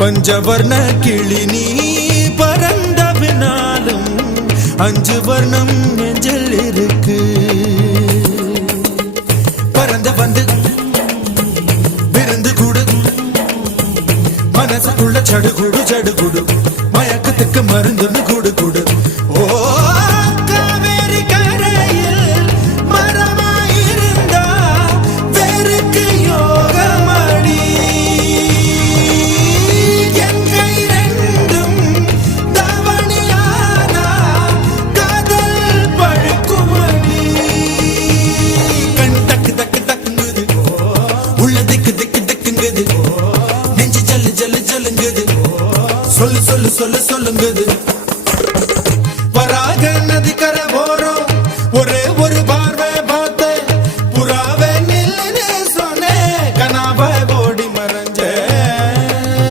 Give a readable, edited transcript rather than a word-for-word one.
பஞ்சவர்ண கிளி நீ பறந்த பின்னாலும் 5 வர்ணம் நெஞ்சில் இருக்கு. பறந்து வந்து விருந்து கூடு மனசுக்குள்ள சடுகுடு சடுகுடு மயக்கத்துக்கு மருந்துன்னு கூடு கூடு. ஓ காவேரி கரையில் மரமாயிருந்தா வேருக்கு யோகமடி. என் கை ரெண்டும் தவணியானா காதல் பழுக்குமடி. கண் தக்கு தக்கு தக்குங்குது உள்ள திக்கு திக்கு திக்குங்குது நெஞ்சு ஜல்லு ஜல்லு ஜல்லுங்குது சொல்லு சொல்லு சொல்லு சொல்லுங்குது.